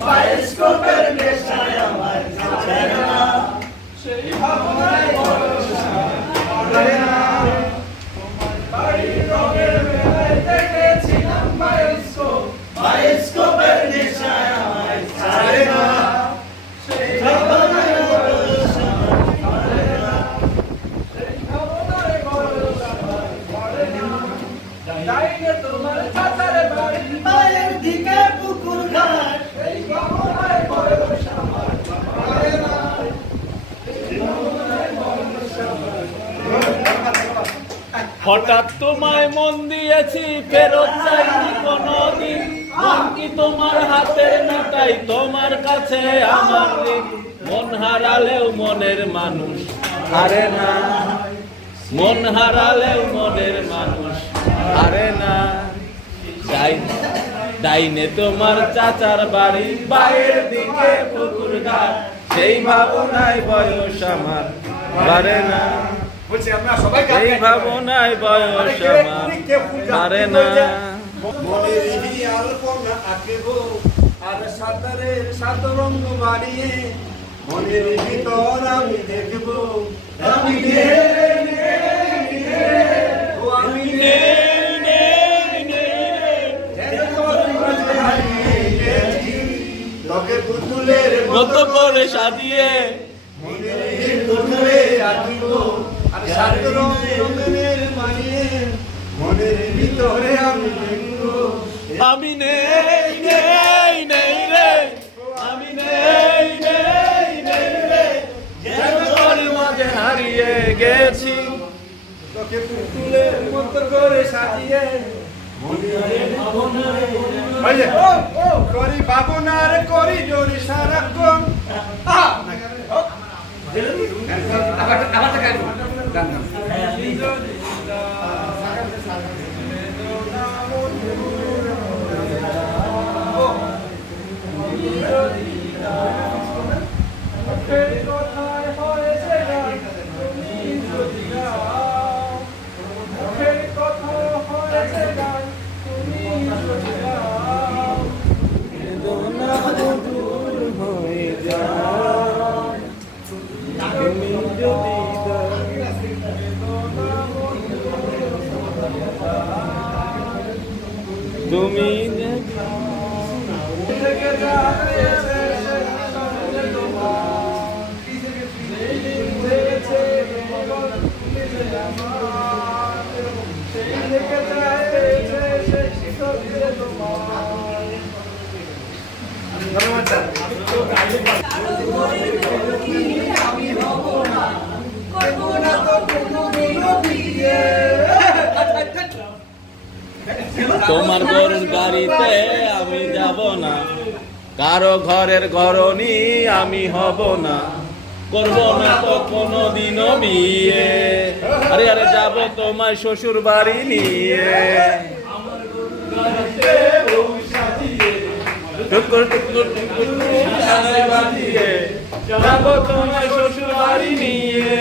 বায়োস্কোপের নেশায় আমার ছাড়ে না, সেই ভাবনায় ভরসা করে না। তোমার বাড়ির রঙের মেলায় দেখেছিলাম বায়োস্কোপ, বায়োস্কোপের নেশায় আমার ছাড়ে না, সেই ভাবনায় ভরসা করে না, সেই ভাবনায় ভরসা করে না। ডাইনে তোমার চাচার বাড়ি, বায়ের দিকে পুকুর ঘাট, সেই ভাবনায় ভরসা করে না, সেই ভাবনায় ভরসা করে না। হঠাৎ তোমায় মন দিয়েছি, ফেরত চাইনি কোনদিন, মন কি তোমার হাতের নাটাই, তোমার কাছে আমার ঋণ। মন হারালেও মনের মানুষ হারে না, মন হারালেও মনের মানুষ হারে না। ডাইনে তোমার চাচার বাড়ি, বাইরের দিকে পুকুর ঘাট, সেই ভাবনায় বয়স আমার বাড়ে না, এই ভাবনায় বয়স আমার বাড়ে না। মনের আলপনা আঁকব আর সাঁতারের সাত রঙ বাড়িয়ে, মনের ভিতর আমি দেখব আমি লোকে পুতুলের মতো করে সাজিয়ে, মনের পুতুলে রাখিব আর সাত রঙের মানিয়ে, মনের ভিতরে আমি দেখব আমি নেই নেই নেই রে, আমি নেই নেই নেই রে, যেন তোর মাঝে হারিয়ে গেছি। তোকে পুতুলের মতো করে সাজিয়ে, করি ভাবনার করি জোরি সারাক্ষণ। তুমি তোমার গরুর গাড়িতে আমি যাব না, কারো ঘরের ঘরনি আমি হব না, করব না তো কোনোদিনও বিয়ে। আরে আরে যাব তোমার শ্বশুর বাড়ি নিয়ে, টুকুর টুকুর টুকুর বাজিয়ে যাব তোমার শ্বশুর বাড়ি নিয়ে।